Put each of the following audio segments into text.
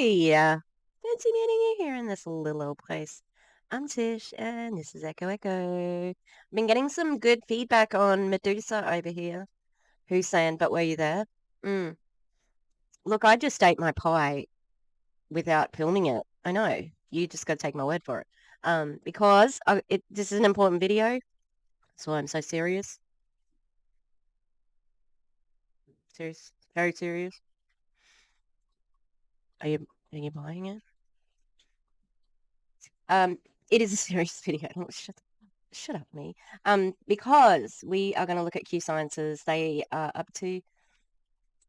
Hi, fancy meeting you here in this little old place. I'm Tish, and this is Echo Echo. Been getting some good feedback on Medusa over here. Who's saying, but were you there? Mm. Look, I just ate my pie without filming it. I know. You just got to take my word for it. Because this is an important video, so I'm so serious. Serious. Very serious. Are you buying it? Um, it is a serious video. Shut up, me. Because we are going to look at Q Sciences. They are up to,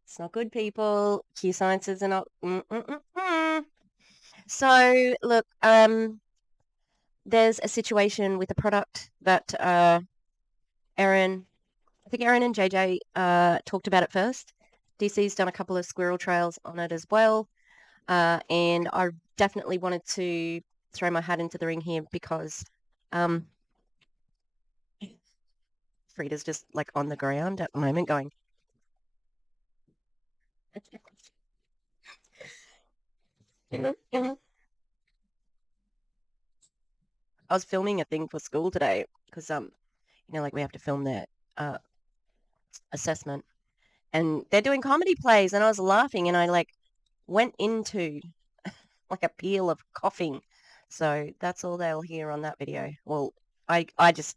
it's not good, people. Q Sciences are not. So, look, there's a situation with a product that Erin, I think Erin and JJ talked about it first. DC's done a couple of squirrel trails on it as well. And I definitely wanted to throw my hat into the ring here because Frida's just like on the ground at the moment going. I was filming a thing for school today because like we have to film their uh assessment, and they're doing comedy plays, and I was laughing, and I like went into like a peal of coughing. So that's all they'll hear on that video. Well, I just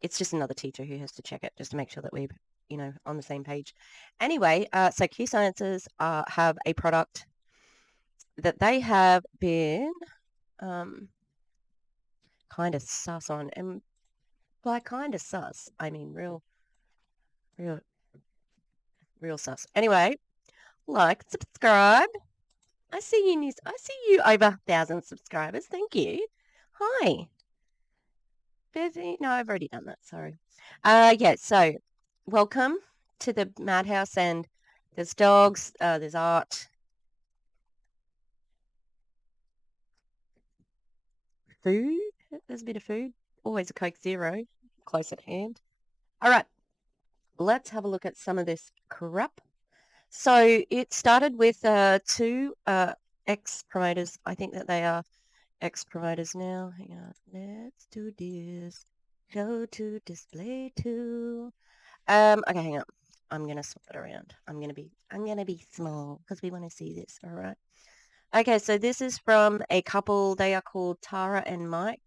it's just another teacher who has to check it just to make sure that we're on the same page. Anyway, so Q Sciences have a product that they have been kind of sus on, and by kind of sus, I mean real, real sus. Anyway, like, subscribe. I see you news. I see you over 1,000 subscribers. Thank you. Hi. Busy? No, I've already done that. Sorry. Yeah. So, welcome to the madhouse, and there's dogs. There's art. Food. There's a bit of food. Always a Coke Zero, close at hand. All right. Let's have a look at some of this crap. So it started with two ex-promoters. I think that they are ex-promoters now. Hang on. Let's do this. Go to display two. Okay, hang on. I'm gonna swap it around. I'm gonna be small because we want to see this. All right. Okay, so this is from a couple. They are called Tara and Mike.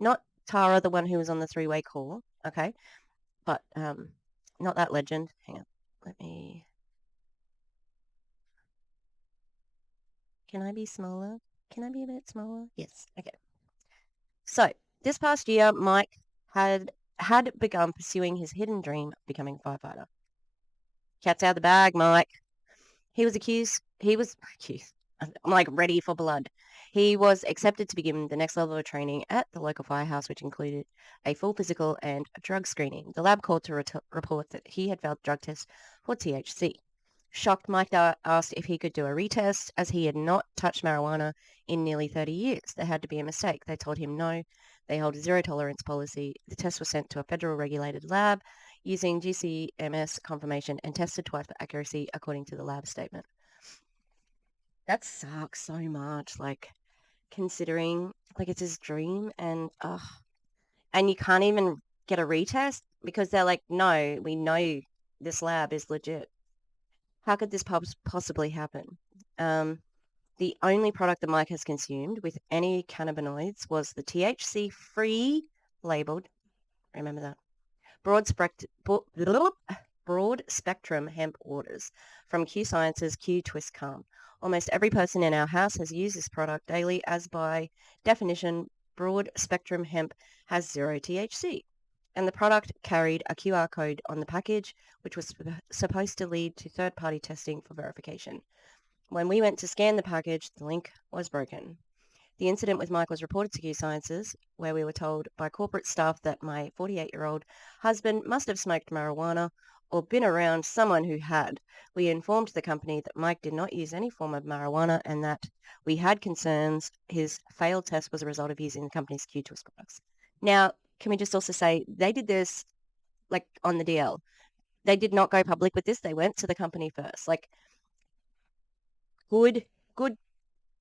Not Tara, the one who was on the three-way call. Okay, but not that legend. Hang on. Let me. Can I be smaller? Can I be a bit smaller? Yes. Okay. So this past year, Mike had begun pursuing his hidden dream of becoming a firefighter. Cat's out of the bag, Mike. He was accused. I'm like ready for blood. He was accepted to begin the next level of training at the local firehouse, which included a full physical and drug screening. The lab called to report that he had failed drug test for THC. Shocked, Mike asked if he could do a retest, as he had not touched marijuana in nearly 30 years. There had to be a mistake. They told him no. They hold a zero tolerance policy. The test was sent to a federal regulated lab using GCMS confirmation and tested twice for accuracy, according to the lab statement. That sucks so much, like, considering, like, it's his dream, and you can't even get a retest because they're like, no, we know this lab is legit. How could this possibly happen? The only product that Mike has consumed with any cannabinoids was the THC-free labeled, remember that, broad spectrum hemp waters from Q Science's Q Twist Calm. Almost every person in our house has used this product daily, as by definition, broad spectrum hemp has zero THC. And the product carried a QR code on the package, which was supposed to lead to third-party testing for verification. When we went to scan the package, the link was broken. The incident with Mike was reported to Q Sciences, where we were told by corporate staff that my 48-year-old husband must have smoked marijuana or been around someone who had. We informed the company that Mike did not use any form of marijuana and that we had concerns his failed test was a result of using the company's Q-Twist products. Now, can we just also say they did this like on the DL? They did not go public with this. They went to the company first. Like, good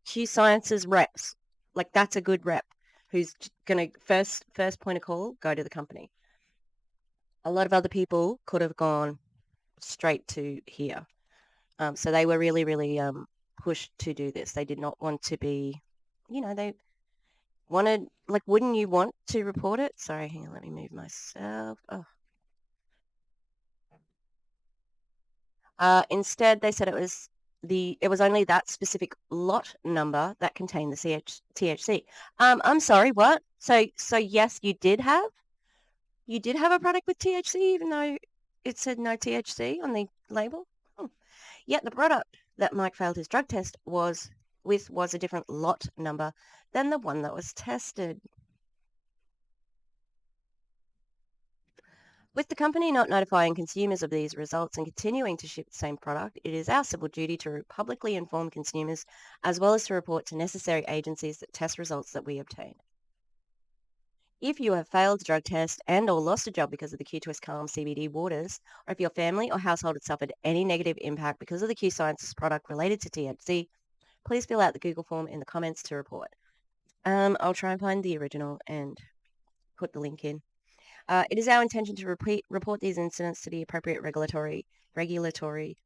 Q Science's reps. Like, that's a good rep who's going to first point of call, go to the company. A lot of other people could have gone straight to here. So they were really, really pushed to do this. They did not want to be, they wanted, like, wouldn't you want to report it? Sorry, hang on, let me move myself. Oh. Instead, they said it was only that specific lot number that contained the THC. I'm sorry, what? So yes, you did have a product with THC, even though it said no THC on the label. Yet the product that Mike failed his drug test was a different lot number than the one that was tested. With the company not notifying consumers of these results and continuing to ship the same product, it is our civil duty to publicly inform consumers as well as to report to necessary agencies that test results that we obtain. If you have failed the drug test and or lost a job because of the Q-Twist Calm CBD waters, or if your family or household has suffered any negative impact because of the Q Sciences product related to THC, please fill out the Google form in the comments to report. I'll try and find the original and put the link in. It is our intention to report these incidents to the appropriate regulatory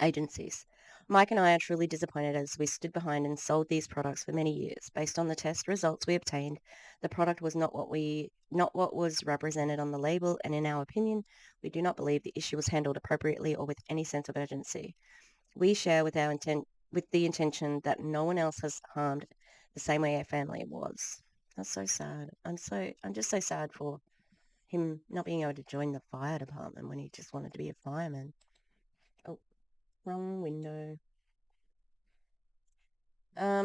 agencies. Mike and I are truly disappointed as we stood behind and sold these products for many years. Based on the test results we obtained, the product was not what was represented on the label, and in our opinion, we do not believe the issue was handled appropriately or with any sense of urgency. We share with the intention that no one else has harmed the same way our family was. That's so sad. I'm just so sad for him not being able to join the fire department when he just wanted to be a fireman. Oh, wrong window.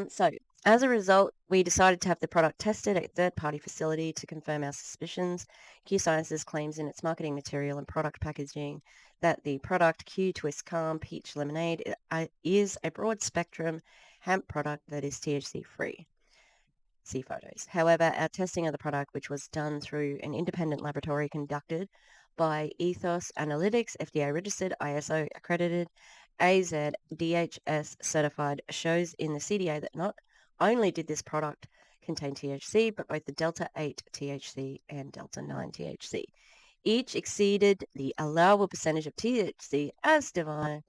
So, as a result, we decided to have the product tested at a third-party facility to confirm our suspicions. Q Sciences claims in its marketing material and product packaging that the product Q Twist Calm Peach Lemonade is a broad-spectrum hemp product that is THC-free. See photos. However, our testing of the product, which was done through an independent laboratory conducted by Ethos Analytics, FDA registered, ISO accredited, AZ DHS certified, shows in the CDA that not only did this product contain THC, but both the Delta 8 THC and Delta 9 THC. Each exceeded the allowable percentage of THC as defined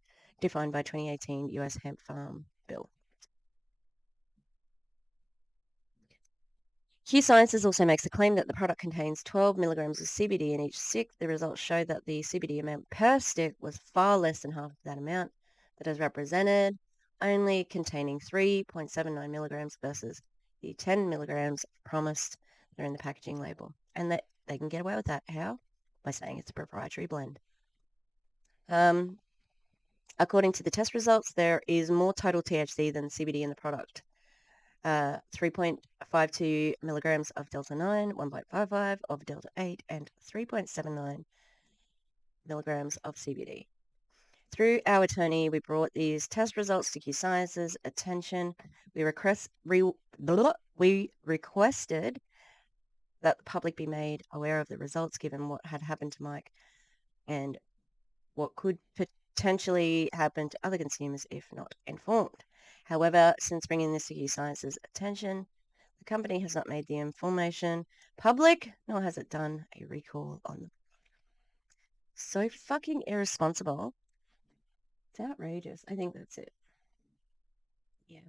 by 2018 U.S. Hemp Farm Bill. Q Sciences also makes the claim that the product contains 12 milligrams of CBD in each stick. The results show that the CBD amount per stick was far less than half of that amount that is represented, only containing 3.79 milligrams versus the 10 milligrams promised that are in the packaging label. And that they can get away with that. How? By saying it's a proprietary blend. According to the test results, there is more total THC than CBD in the product. 3.52 milligrams of Delta 9, 1.55 of Delta 8, and 3.79 milligrams of CBD. Through our attorney, we brought these test results to Q Sciences' attention. We requested that the public be made aware of the results given what had happened to Mike and what could potentially happen to other consumers if not informed. However, since bringing this to Q Sciences' attention, the company has not made the information public, nor has it done a recall on them. So fucking irresponsible. It's outrageous. I think that's it. Yeah.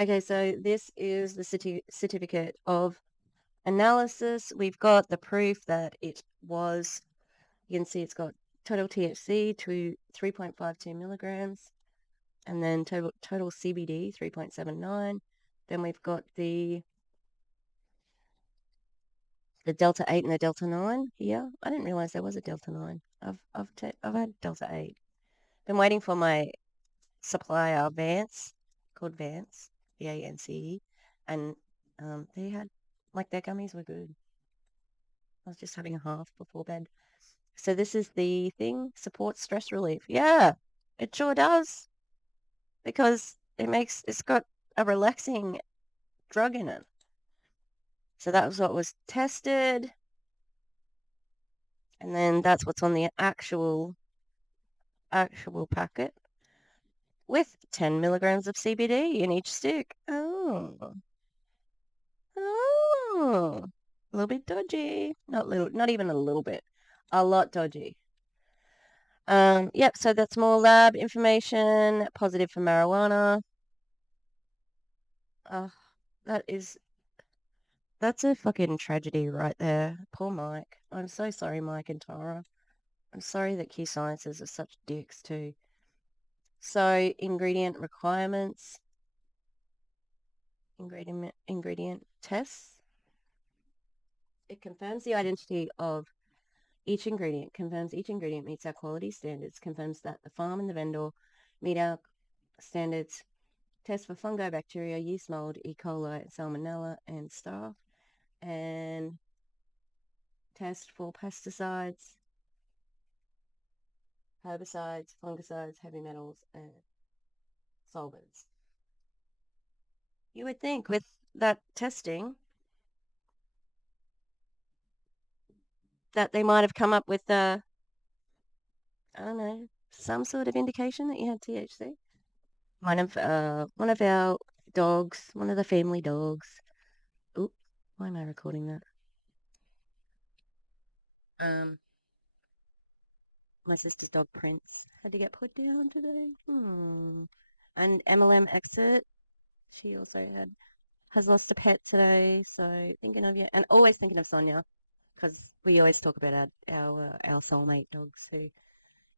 Okay, so this is the certificate of analysis. We've got the proof that it was, you can see it's got total THC to 3.52 milligrams. And then total CBD, 3.79. Then we've got the Delta 8 and the Delta 9 here. I didn't realize there was a Delta 9. I've had Delta 8. Been waiting for my supplier, Vance, called Vance, VANCE, and they had, like, their gummies were good. I was just having a half before bed. So this is the thing, support stress relief. Yeah, it sure does. Because it's got a relaxing drug in it. So that was what was tested. And then that's what's on the actual packet. with 10 milligrams of CBD in each stick. Oh. Oh. A little bit dodgy. Not even a little bit. A lot dodgy. Yep, so that's more lab information, positive for marijuana. Oh, that's a fucking tragedy right there. Poor Mike. I'm so sorry, Mike and Tara. I'm sorry that Q Sciences are such dicks too. So, ingredient requirements, ingredient tests. It confirms the identity of each ingredient, confirms each ingredient meets our quality standards, confirms that the farm and the vendor meet our standards, test for fungi, bacteria, yeast mold, E. coli, salmonella, and staph, and test for pesticides, herbicides, fungicides, heavy metals, and solvents. You would think with that testing that they might have come up with I don't know, some sort of indication that you had THC. One of our dogs, one of the family dogs. Oop, why am I recording that? Um, my sister's dog Prince had to get put down today. And MLM exit. She also has lost a pet today. So thinking of you, and always thinking of Sonia, because we always talk about our soulmate dogs who,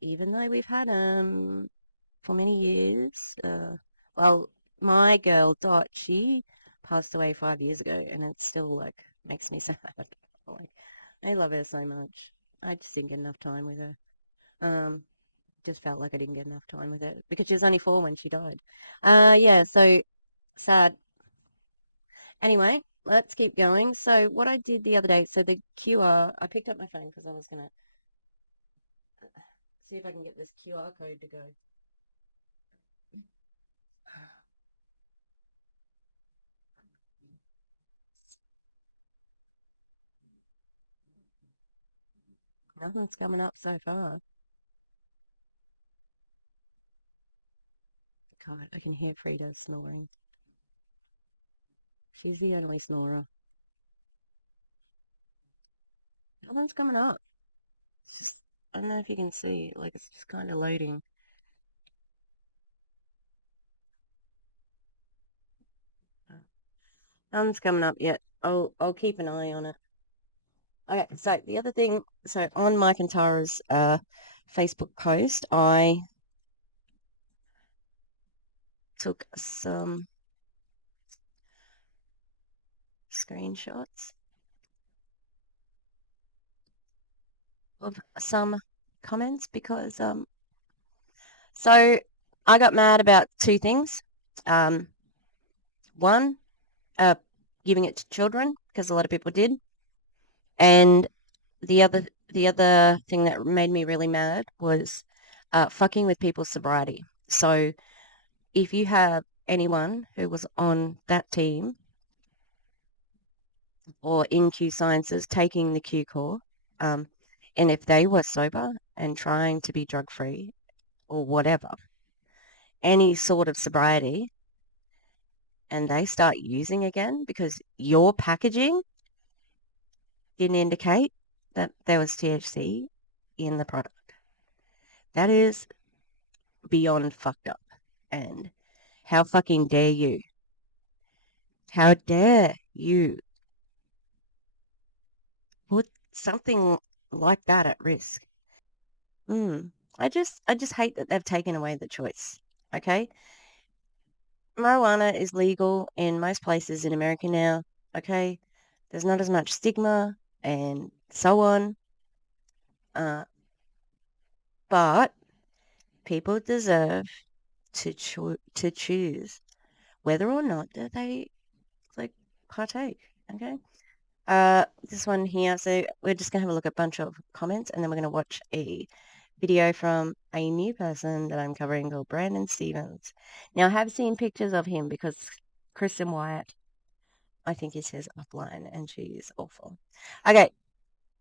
even though we've had them for many years, well, my girl Dot, she passed away 5 years ago, and it still like makes me sad. Like, I love her so much. I just didn't get enough time with her. Just felt like I didn't get enough time with her because she was only 4 when she died. Yeah, so sad. Anyway, let's keep going. So what I did the other day, so the QR, I picked up my phone because I was gonna see if I can get this QR code to go. Nothing's coming up so far. God, I can hear Frida snoring. She's the only snorer. Nothing's coming up. It's just, I don't know if you can see, like it's just kind of loading. Nothing's coming up yet. I'll keep an eye on it. Okay, so the other thing, so on Mike and Tara's Facebook post, I took some screenshots of some comments because so I got mad about two things. One, uh, giving it to children because a lot of people did, and the other thing that made me really mad was fucking with people's sobriety. So if you have anyone who was on that team or in Q Sciences taking the Q core, um, and if they were sober and trying to be drug free or whatever, any sort of sobriety, and they start using again because your packaging didn't indicate that there was THC in the product. That is beyond fucked up. And how fucking dare you? How dare you put something like that at risk? I just hate that they've taken away the choice. Okay, marijuana is legal in most places in America now. Okay, there's not as much stigma and so on. But people deserve to choose whether or not that they like partake. Okay. This one here. So we're just gonna have a look at a bunch of comments, and then we're gonna watch a video from a new person that I'm covering called Brenda Stevens. Now I have seen pictures of him because Kristen Wyatt, I think, is his upline, and she's awful. Okay,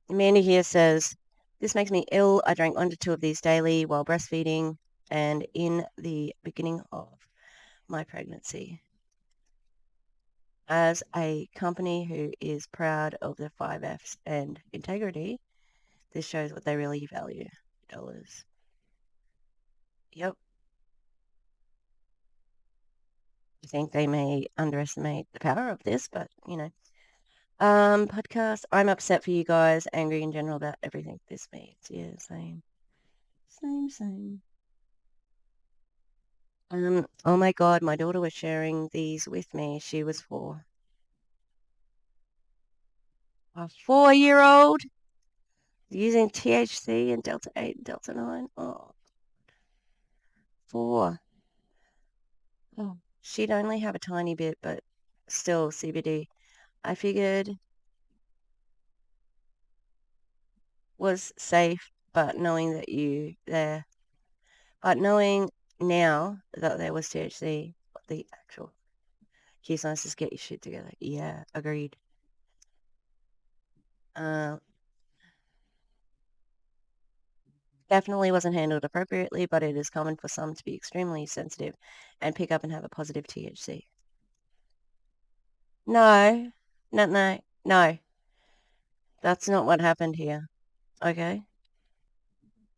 Amanda here says, "This makes me ill. I drank 1 to 2 of these daily while breastfeeding and in the beginning of my pregnancy. As a company who is proud of the 5Fs and integrity, this shows what they really value. Dollars. Yep. I think they may underestimate the power of this, but podcast. I'm upset for you guys, angry in general about everything this means. Yeah, same. Same. Oh my God, my daughter was sharing these with me. She was 4. A 4-year-old using THC and Delta 8 and Delta 9. Oh, 4. Oh, she'd only have a tiny bit, but still CBD. I figured was safe, but knowing now that there was THC, the actual Here's nice to get your shit together. Yeah, agreed. Uh, Definitely wasn't handled appropriately, but it is common for some to be extremely sensitive and pick up and have a positive THC. No, no. That's not what happened here. Okay?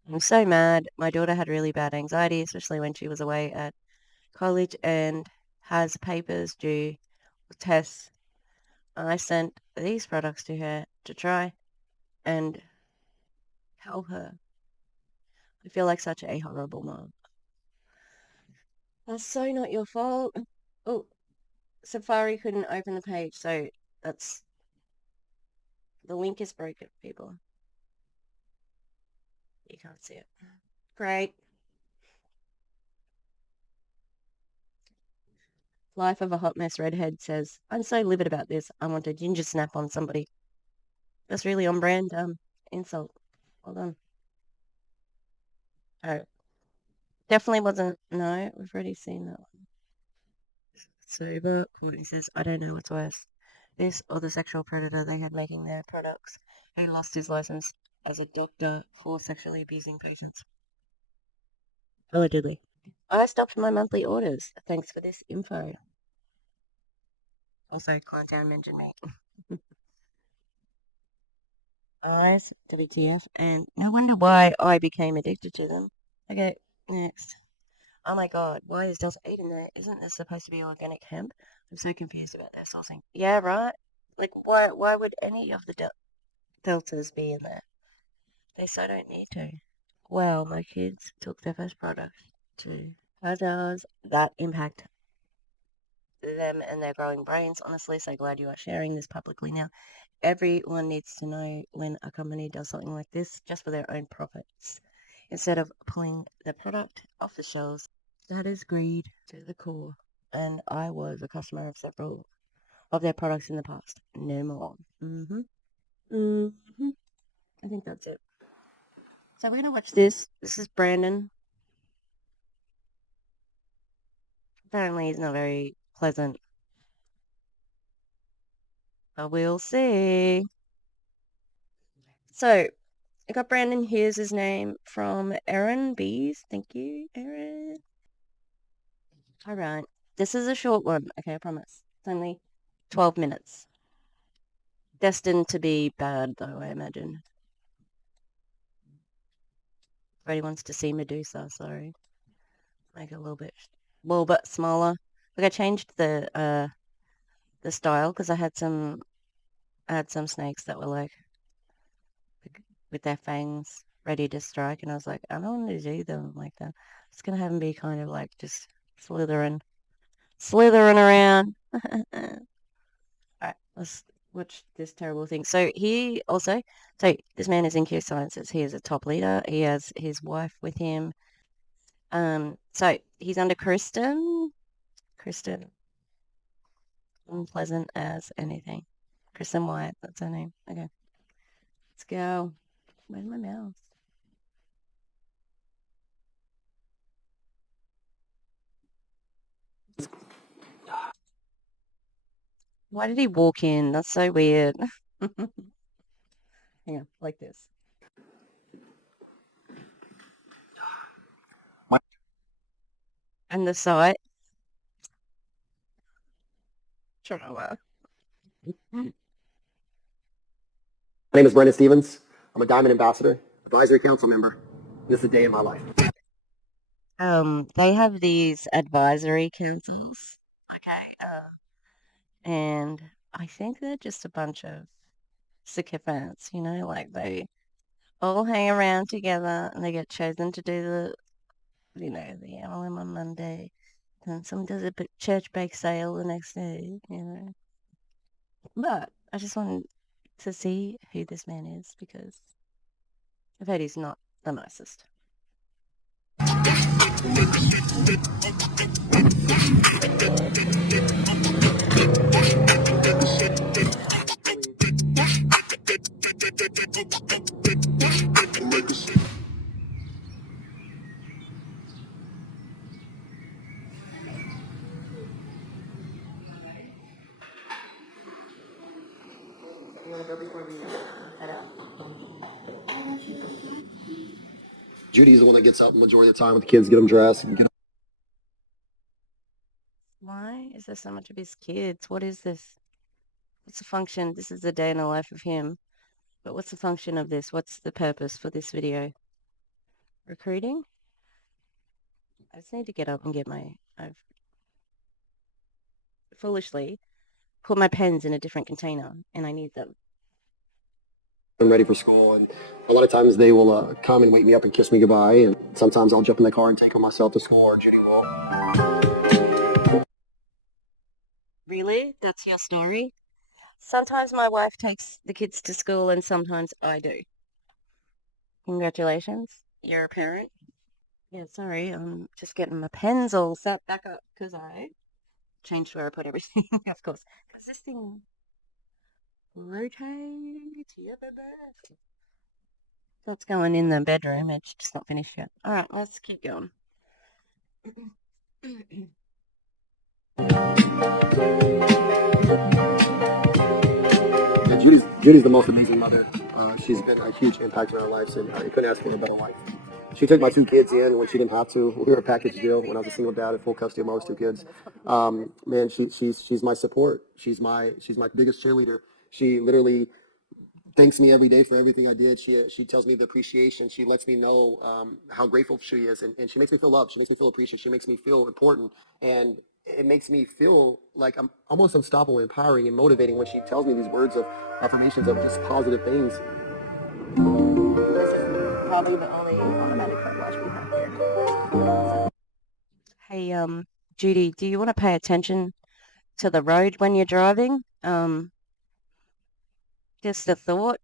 I'm so mad. My daughter had really bad anxiety, especially when she was away at college and has papers due, tests. I sent these products to her to try and help her. I feel like such a horrible mom. That's so not your fault. Oh, Safari couldn't open the page, so that's the link is broken, people. You can't see it. Great. Life of a hot mess redhead says, I'm so livid about this. I want to ginger snap on somebody. That's really on brand. Insult. Hold on. Oh, definitely wasn't. No, we've already seen that one. Sober. Courtney says, I don't know what's worse. This or the sexual predator they had making their products who lost his license as a doctor for sexually abusing patients. Allegedly. I stopped my monthly orders. Thanks for this info. Also, Clowntown mentioned me. Eyes, WTF, and no wonder why I became addicted to them. Okay, next. Oh my god, why is Delta 8 in there? Isn't this supposed to be organic hemp? I'm so confused about their sourcing. Yeah, right? Like, why would any of the deltas be in there? They so don't need to. Well, my kids took their first product too. How does that impact them and their growing brains? Honestly, so glad you are sharing this publicly now. Everyone needs to know when a company does something like this just for their own profits. Instead of pulling the product off the shelves, that is greed to the core. And I was a customer of several of their products in the past. No more. I think that's it. So we're going to watch this. This is Brandon. Apparently he's not very pleasant. But we'll see. So I got Brandon. Here's his name from Erin Bees. Thank you, Erin. All right. This is a short one. Okay, I promise. It's only 12 minutes. Destined to be bad, though, I imagine. Everybody wants to see Medusa, sorry. Make it a little bit smaller. Like I changed the style because I had some snakes that were like with their fangs ready to strike, and I was like, I don't want to do them like that. It's gonna have them be kind of like just slithering around. All right, let's watch this terrible thing. So this man is in Q Sciences. He is a top leader. He has his wife with him. So he's under Kristen, unpleasant as anything. Kristen Wyatt, that's her name. Okay, let's go. Where's my mouse? Why did he walk in? That's so weird. Hang on, like this. And the sight. Trauma. My name is Brenda Stevens. I'm a Diamond Ambassador, Advisory Council member. This is a day in my life. They have these advisory councils. Okay. And I think they're just a bunch of sycophants, like they all hang around together and they get chosen to do the MLM on Monday. And someone does a church bake sale the next day. But I just wanted to see who this man is because I've heard he's not the nicest. You want to go before we head out? Judy's the one that gets out the majority of the time with the kids, get them dressed. And Why is there so much of his kids? What is this? What's the function? This is the day in the life of him. But what's the function of this? What's the purpose for this video? Recruiting? I just need to get up and get I've foolishly put my pens in a different container and I need them. I'm ready for school, and a lot of times they will come and wake me up and kiss me goodbye, and sometimes I'll jump in the car and take them myself to school, or Judy will. Really? That's your story? Sometimes my wife takes the kids to school and sometimes I do. Congratulations. You're a parent. Yeah, sorry. I'm just getting my pens all set back up because I changed where I put everything, of course. Because this thing rotates. Yeah, baby. That's going in the bedroom. It's just not finished yet. All right, let's keep going. Yeah, Judy's the most amazing mother. She's been a huge impact in our lives, and I couldn't ask for a better life. She took my two kids in when she didn't have to. We were a package deal when I was a single dad at full custody of my two kids. Man, she's my support. She's my biggest cheerleader. She literally thanks me every day for everything I did. She tells me the appreciation. She lets me know how grateful she is, and she makes me feel loved. She makes me feel appreciated. She makes me feel important, and it makes me feel like I'm almost unstoppable, empowering, and motivating when she tells me these words of affirmations of just positive things. This is probably the only automatic car wash we have here. Hey, Judy, do you want to pay attention to the road when you're driving? Just a thought.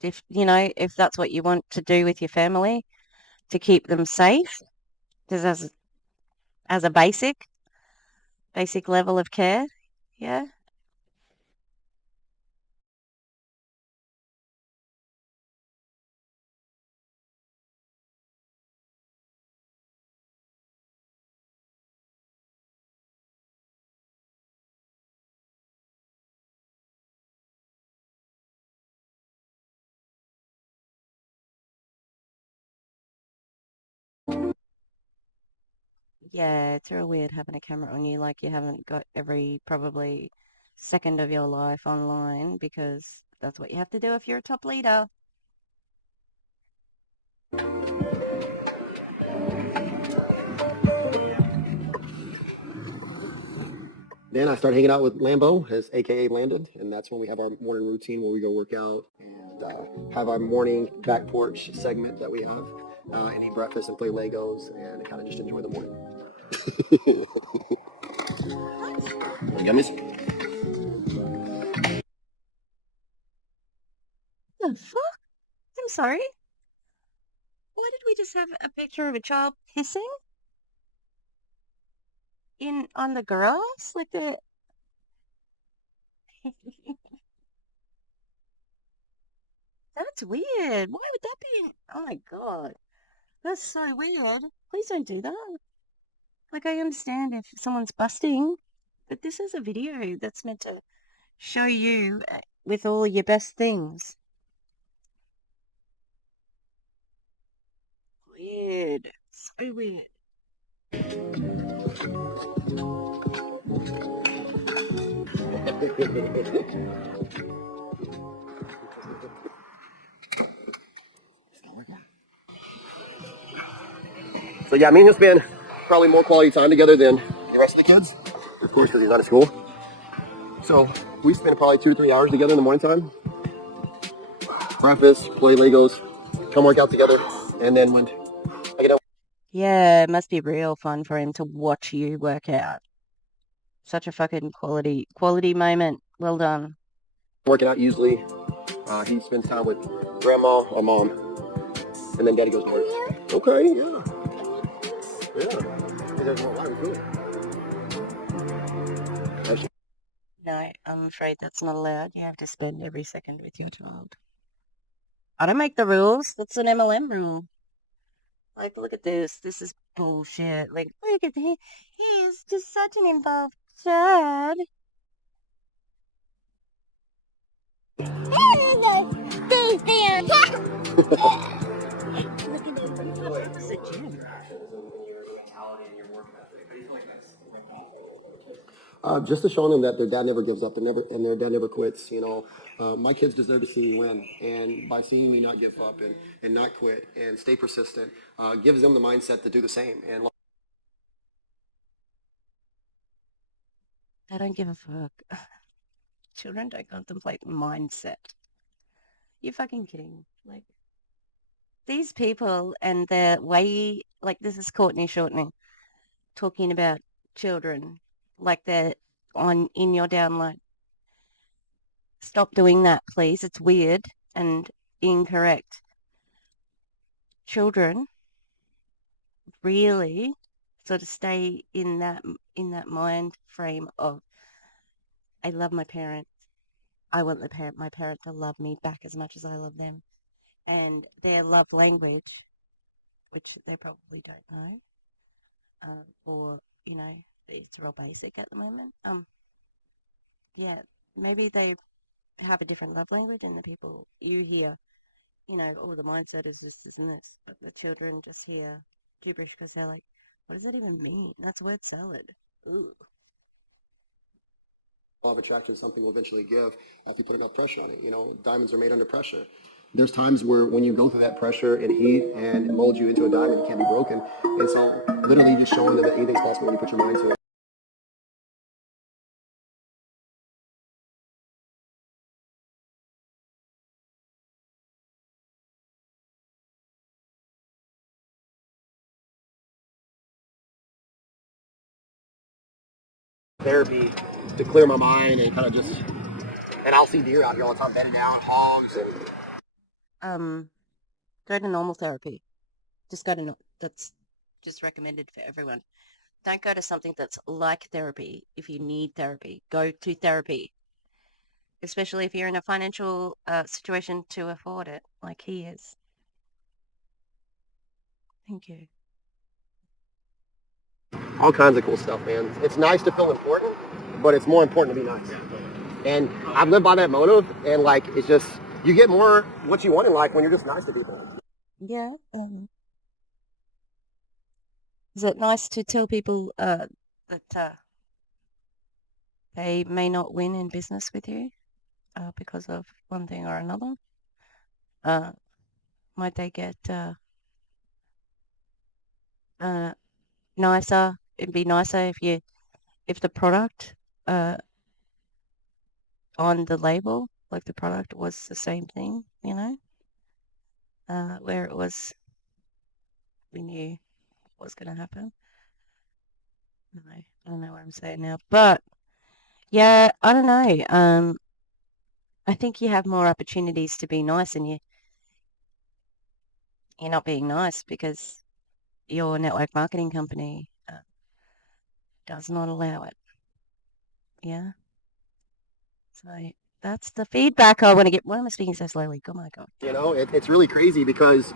If that's what you want to do with your family to keep them safe, just as a basic level of care. Yeah. Yeah, it's real weird having a camera on you like you haven't got every probably second of your life online because that's what you have to do if you're a top leader. Then I start hanging out with Lambo, his AKA Landon, and that's when we have our morning routine where we go work out and have our morning back porch segment that we have, and eat breakfast and play Legos and kind of just enjoy the morning. Yummies. The fuck? I'm sorry. Why did we just have a picture of a child pissing in on the grass? Like the That's weird. Why would that be? Oh my God. That's so weird. Please don't do that. Like, I understand if someone's busting, but this is a video that's meant to show you with all your best things. Weird. So weird. So yeah, me and him spend probably more quality time together than the rest of the kids. Of course, because he's not at school. So we spend probably 2 or 3 hours together in the morning time. Breakfast, play Legos, come work out together, and then when I get out Yeah, it must be real fun for him to watch you work out. Such a fucking quality moment. Well done. working out, usually he spends time with grandma or mom, and then daddy goes to work. Okay, yeah. No, I'm afraid that's not allowed. You have to spend every second with your child. I don't make the rules. That's an MLM rule. Like, look at this. This is bullshit. Like, look at him. He's just such an involved dad. This is a gym. Just to show them that their dad never gives up, and their dad never quits. My kids deserve to see me win, and by seeing me not give up and not quit and stay persistent, gives them the mindset to do the same. And I don't give a fuck. Children don't contemplate mindset. You're fucking kidding. Like, these people and their way, like, this is Courtney Shortening talking about children like they're in your download. Stop doing that, please. It's weird and incorrect. Children really sort of stay in that mind frame of, I love my parents. I want my parent to love me back as much as I love them. And their love language, which they probably don't know, or it's real basic at the moment. Yeah, maybe they have a different love language, and the people you hear, the mindset is just this and this, but the children just hear gibberish because they're like, what does that even mean? That's word salad. Ooh. law of attraction, something will eventually give if you put enough pressure on it. Diamonds are made under pressure. There's times where when you go through that pressure and heat and it molds you into a diamond, it can't be broken. And so literally just showing them that anything's possible when you put your mind to it. Therapy to clear my mind and kind of just, and I'll see deer out here all the time, bedding down, hogs, and Go to normal therapy. Just go to that's just recommended for everyone. Don't go to something that's like therapy. If you need therapy, go to therapy, especially if you're in a financial situation to afford it, like he is. Thank you. all kinds of cool stuff, man. It's nice to feel important, but it's more important to be nice. And I've lived by that motive, and like it's just you get more what you want in life when you're just nice to people. Yeah. Is it nice to tell people that they may not win in business with you because of one thing or another? Might they get nicer? It'd be nicer if the product on the label, like the product was the same thing, where it was, we knew what was going to happen. No, I don't know what I'm saying now, but yeah, I don't know. I think you have more opportunities to be nice, and you're not being nice because your network marketing company does not allow it. Yeah. So that's the feedback I want to get. Why am I speaking so slowly? Oh my God. It's really crazy because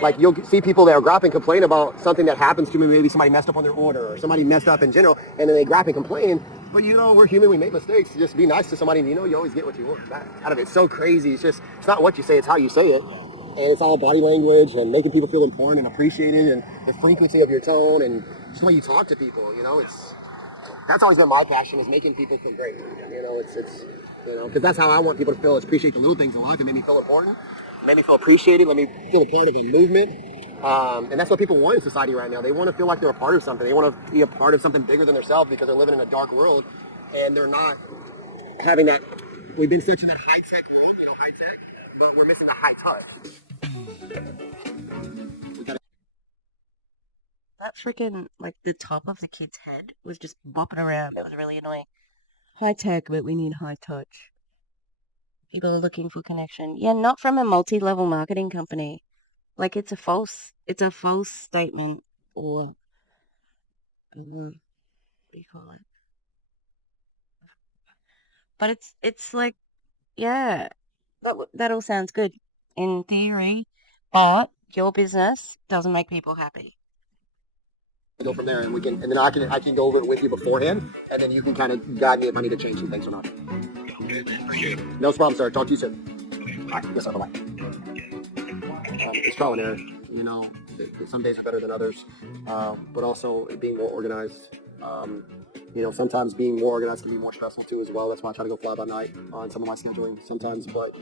like you'll see people that are grab and complain about something that happens to me. Maybe somebody messed up on their order or somebody messed up in general, and then they grab and complain. But we're human. We make mistakes. Just be nice to somebody, and you always get what you want back out of it. It's so crazy. It's not what you say, it's how you say it. And it's all body language and making people feel important and appreciated and the frequency of your tone. And just the way you talk to people. That's always been my passion, is making people feel great. Because that's how I want people to feel, is appreciate the little things in life. It made me feel important, it made me feel appreciated, let me feel a part of a movement. And that's what people want in society right now. They want to feel like they're a part of something. They want to be a part of something bigger than themselves, because they're living in a dark world and they're not having that. We've been such in that high tech world, high tech, but we're missing the high touch. We gotta That freaking, like, the top of the kid's head was just bopping around. It was really annoying. High tech, but we need high touch. People are looking for connection. Yeah, not from a multi-level marketing company. Like, it's a false statement, or, what do you call it? But it's like, yeah, that all sounds good in theory, but your business doesn't make people happy. go from there, and then I can go over it with you beforehand, and then you can kind of guide me if I need to change some things or not. No problem, sir. Talk to you soon. All right. Yes, sir. Bye bye. It's trial and error. Some days are better than others, but also being more organized. Sometimes being more organized can be more stressful too as well. That's why I try to go fly by night on some of my scheduling sometimes. But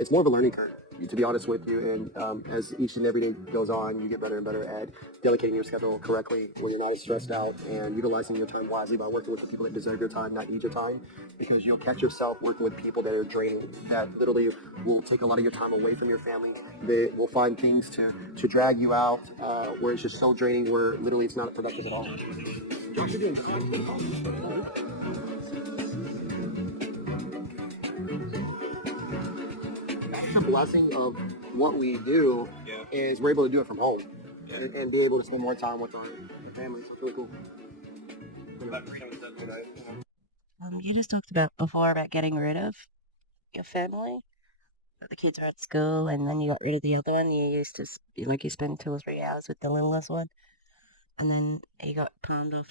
it's more of a learning curve, to be honest with you. And as each and every day goes on, you get better and better at delegating your schedule correctly when you're not as stressed out, and utilizing your time wisely by working with the people that deserve your time, not need your time. Because you'll catch yourself working with people that are draining, that literally will take a lot of your time away from your family. They will find things to drag you out, where it's just so draining, where literally it's not productive at all. Josh, you're doing That's the blessing of what we do, is we're able to do it from home, and be able to spend more time with our family. So it's really cool. You just talked about before about getting rid of your family. The kids are at school, and then you got rid of the other one. You used to, like, you spend 2 or 3 hours with the littlest one, and then he got palmed off.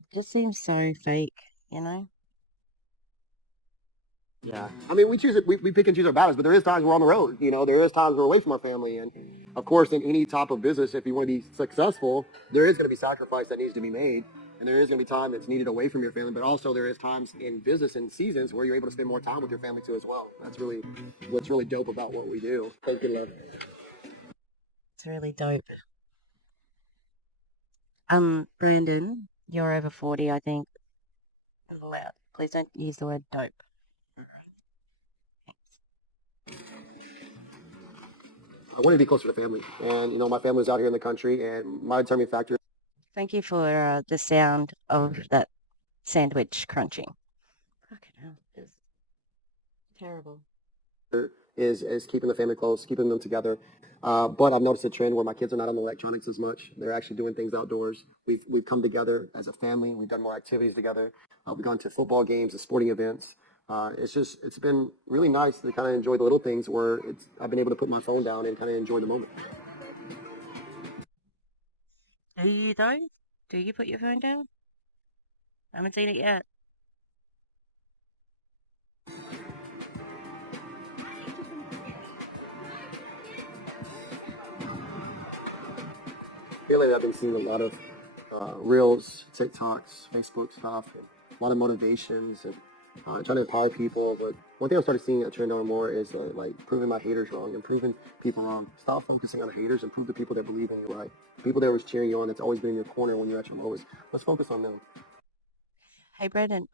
It just seems so fake, you know? Yeah, I mean, we pick and choose our battles, but there is times we're on the road. There is times we're away from our family, and of course, in any type of business, if you want to be successful, there is going to be sacrifice that needs to be made, and there is going to be time that's needed away from your family. But also, there is times in business and seasons where you're able to spend more time with your family too as well. That's really what's really dope about what we do. Thank you, love. It's really dope. Brandon, you're over 40, I think. Loud. Please don't use the word dope. I want to be closer to family, and my family's out here in the country, and my determining factor Thank you for the sound of that sandwich crunching. Fucking hell, it's terrible. is keeping the family close, keeping them together. But I've noticed a trend where my kids are not on the electronics as much. They're actually doing things outdoors. We've come together as a family. We've done more activities together. We've gone to football games and sporting events. It's been really nice to kind of enjoy the little things where I've been able to put my phone down and kind of enjoy the moment. Do you though? Do you put your phone down? I haven't seen it yet. Lately, I've been seeing a lot of reels, TikToks, Facebook stuff, and a lot of motivations, and trying to empower people. But one thing I'm starting seeing a trend on more is like proving my haters wrong and proving people wrong. Stop focusing on the haters and prove the people that believe in you right. People that was cheering you on, that's always been in your corner when you're at your lowest. Let's focus on them. Hey, Brandon,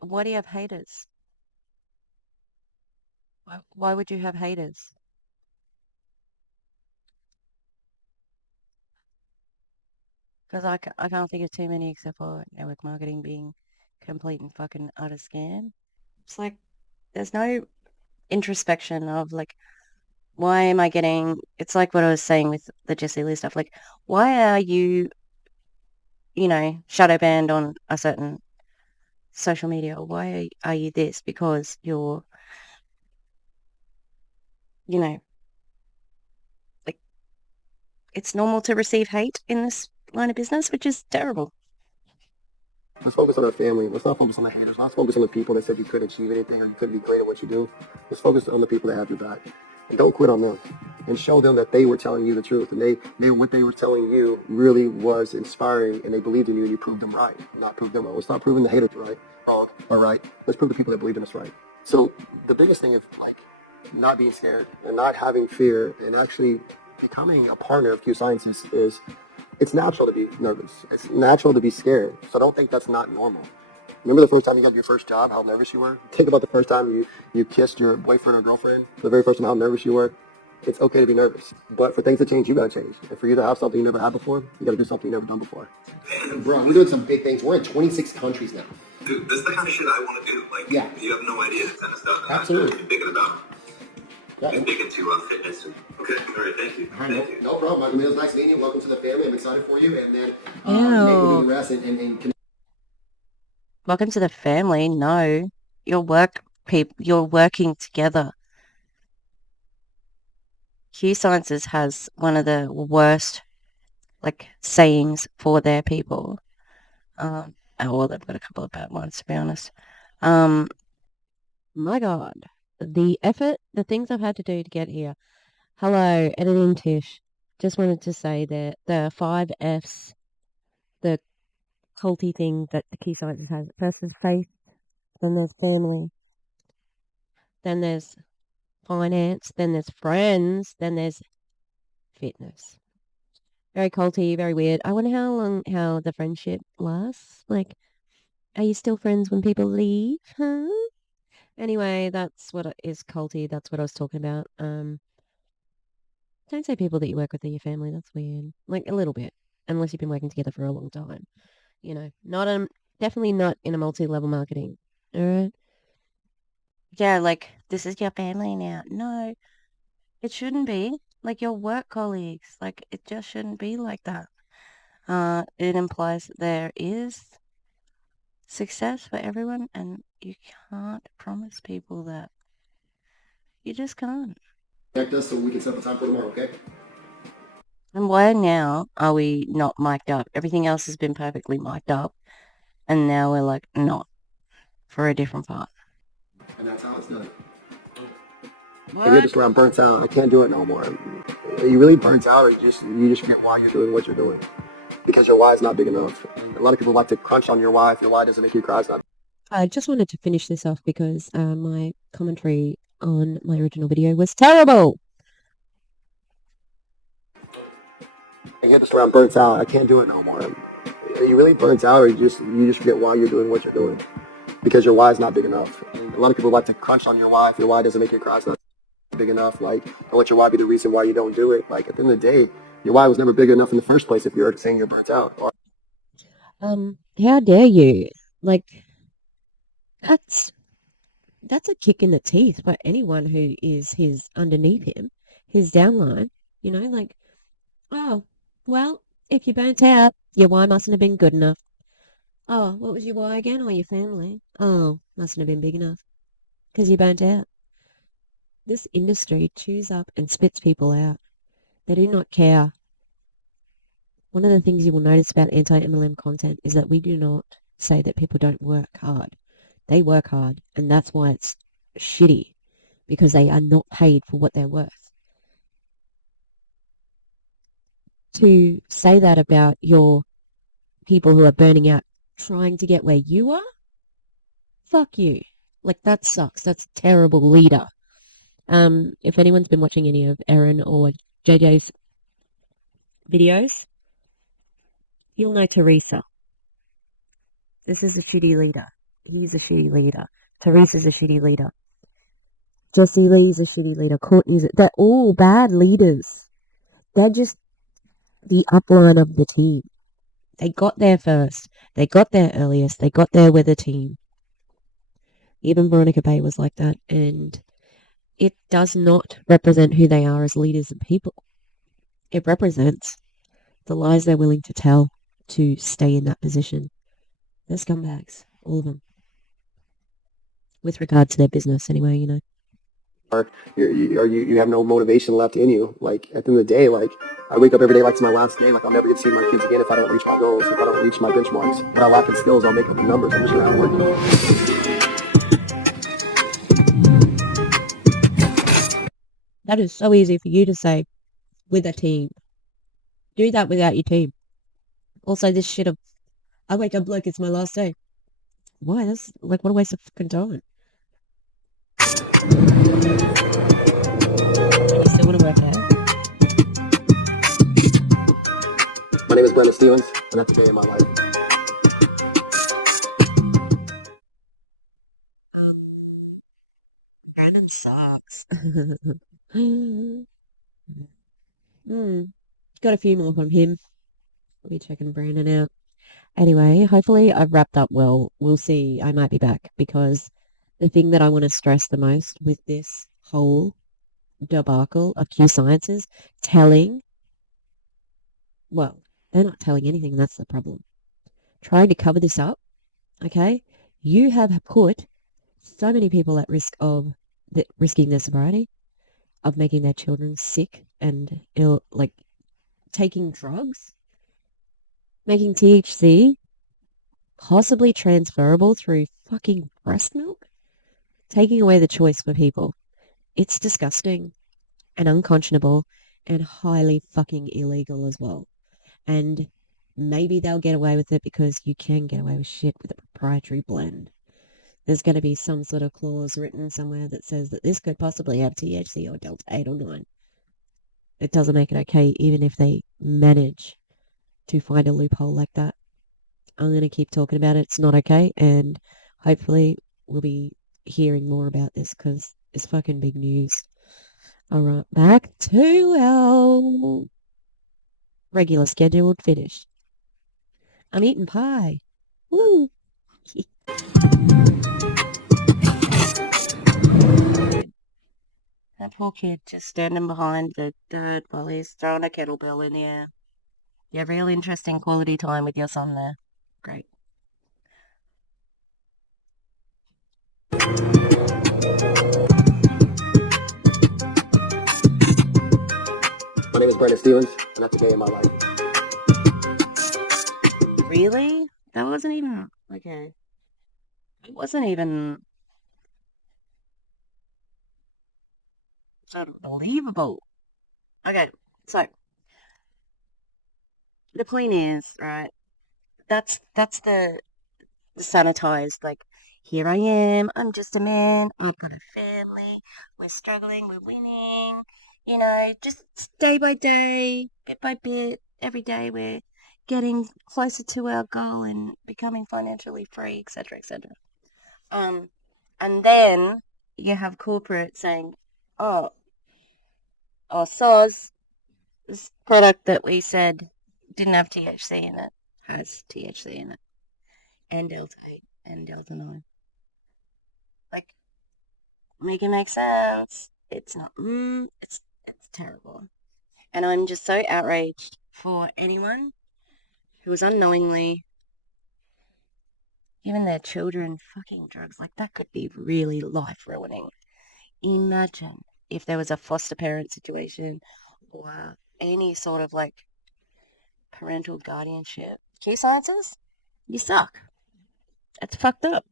why do you have haters? Why would you have haters? Because I can't think of too many except for network marketing being complete and fucking utter scam. It's like there's no introspection of like, why am I getting? It's like what I was saying with the Jesse Lee stuff. Like, why are you, shadow banned on a certain social media? Or why are you this? Because you're, you know, like, it's normal to receive hate in this line of business, which is terrible. Let's focus on our family. Let's not focus on the haters. Let's focus on the people that said you couldn't achieve anything or you couldn't be great at what you do. Let's focus on the people that have your back. And don't quit on them. and show them that they were telling you the truth, and they what they were telling you really was inspiring, and they believed in you, and you proved them right, not proved them wrong. Let's not proving the haters wrong or right. Let's prove the people that believe in us right. So the biggest thing is like not being scared and not having fear and actually becoming a partner of Q Sciences is it's natural to be nervous. It's natural to be scared. So don't think that's not normal. Remember the first time you got your first job, how nervous you were? Think about the first time you kissed your boyfriend or girlfriend, the very first time, how nervous you were. It's okay to be nervous. But for things to change, you got to change. And for you to have something you never had before, you got to do something you never done before. Bro, we're doing some big things. We're in 26 countries now. Dude, this is the kind of shit I want to do. Like, yeah. You have no idea the kind of stuff that Absolutely. I'm thinking about. I'm big into fitness. Okay, all right, thank you. Thank you. No problem. I mean, it was nice meeting you. Welcome to the family. I'm excited for you. And then maybe we can rest and Welcome to the family. No, you're working together. Q Sciences has one of the worst sayings for their people. Well, they've got a couple of bad ones, to be honest. My God, the effort, the things I've had to do to get here. Hello, editing Tish. Just wanted to say that the 5 Fs, the culty thing that the Q Sciences has. First is faith, then there's family, then there's finance, then there's friends, then there's fitness. Very culty, very weird. I wonder how the friendship lasts. Like, are you still friends when people leave? Huh? Anyway, that's what is culty. That's what I was talking about. Don't say people that you work with are your family. That's weird. Like, a little bit. Unless you've been working together for a long time. You know, definitely not in a multi-level marketing. All right? Yeah, this is your family now. No, it shouldn't be. Like your work colleagues. Like, it just shouldn't be like that. It implies that there is success for everyone, and you can't promise people that. You just can't. connect us so we can set up a time for tomorrow, okay? And why now are we not mic'd up? Everything else has been perfectly mic'd up, and now we're not for a different part. And that's how it's done. I get this where I'm burnt out. I can't do it no more. Are you really burnt out, or you just forget why you're doing what you're doing? Because your why is not big enough. A lot of people like to crunch on your why. If your why doesn't make you cry, it's not. I just wanted to finish this off because my commentary on my original video was terrible. I get this where I'm burnt out. I can't do it no more. Are you really burnt out, or you just forget why you're doing what you're doing? Because your why is not big enough. A lot of people like to crunch on your why. If your why doesn't make you cry, it's not big enough. Like, don't let your why be the reason why you don't do it. Like, at the end of the day, your why was never big enough in the first place if you're saying you're burnt out. Or how dare you? Like, that's a kick in the teeth for anyone who is underneath him, his downline. You know, like, oh, well, if you burnt out, your why mustn't have been good enough. Oh, what was your why again? Or your family? Oh, mustn't have been big enough because you burnt out. This industry chews up and spits people out. They do not care. One of the things you will notice about anti-MLM content is that we do not say that people don't work hard. They work hard, and that's why it's shitty, because they are not paid for what they're worth. To say that about your people who are burning out trying to get where you are, fuck you. Like, that sucks. That's a terrible leader. If anyone's been watching any of Erin or JJ's videos, you'll know Teresa. This is a shitty leader. He's a shitty leader. Teresa's a shitty leader. Jesse Lee's a shitty leader. Courtney's... They're all bad leaders. They're just the upline of the team. They got there first. They got there earliest. They got there with a team. Even Veronica Bay was like that, and it does not represent who they are as leaders and people. It represents the lies they're willing to tell to stay in that position. They're scumbags, all of them. With regard to their business, anyway, you know. Or you have no motivation left in you. Like, at the end of the day, like, I wake up every day like it's my last day. Like, I'll never get to see my kids again if I don't reach my goals, if I don't reach my benchmarks. But I lack in skills, I'll make up the numbers. I'm just around working. That is so easy for you to say with a team. Do that without your team. Also, this shit of, I wake up like it's my last day. Why? That's like, what a waste of fucking time. And you still want to work it out? My name is Brenda Stevens, and that's the day in my life. Brandon sucks. Got a few more from him. We'll be checking Brandon out. Anyway, hopefully I've wrapped up well. We'll see. I might be back because the thing that I want to stress the most with this whole debacle of Q Sciences telling, well, they're not telling anything. That's the problem. Trying to cover this up, okay? You have put so many people at risk of risking their sobriety, of making their children sick and ill, like taking drugs, making THC possibly transferable through fucking breast milk, taking away the choice for people. It's disgusting and unconscionable and highly fucking illegal as well. And maybe they'll get away with it because you can get away with shit with a proprietary blend. There's going to be some sort of clause written somewhere that says that this could possibly have THC or Delta 8 or 9. It doesn't make it okay even if they manage to find a loophole like that. I'm going to keep talking about it. It's not okay. And hopefully we'll be hearing more about this because it's fucking big news. All right, back to our regular scheduled finish. I'm eating pie. Woo! That poor kid just standing behind the dad while he's throwing a kettlebell in the air. You have real interesting quality time with your son there. Great. My name is Brenda Stevens, and that's the day in my life. Really? That wasn't even... Okay. It wasn't even... so believable. Okay, so... the point is, right, that's the sanitized, like, here I am, I'm just a man, I've got a family, we're struggling, we're winning, you know, just day by day, bit by bit, every day we're getting closer to our goal and becoming financially free, etc., etc. And then you have corporate saying, oh, SARS, this product that we said didn't have THC in it, has THC in it, and Delta 8 and Delta 9. Like, make it make sense. It's not, it's terrible. And I'm just so outraged for anyone who is unknowingly giving their children fucking drugs. Like, that could be really life-ruining. Imagine if there was a foster parent situation or any sort of, like, parental guardianship. Q Sciences, you suck. It's fucked up.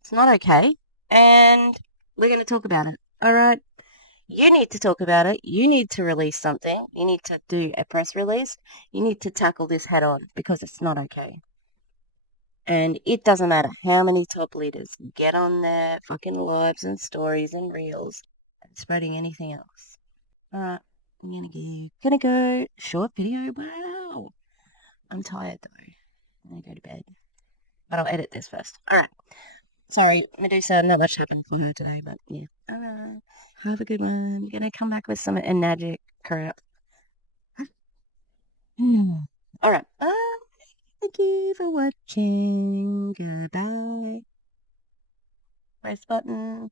It's not okay. And we're going to talk about it. All right? You need to talk about it. You need to release something. You need to do a press release. You need to tackle this head on because it's not okay. And it doesn't matter how many top leaders get on their fucking lives and stories and reels and spreading anything else. All right, I'm gonna go short video. Wow, I'm tired though. I'm gonna go to bed, but I'll edit this first. All right. Sorry, Medusa, not much happened for her today, but yeah. All right. Have a good one. Gonna come back with some enagic crap. All right. Thank you for watching. Goodbye. Press button.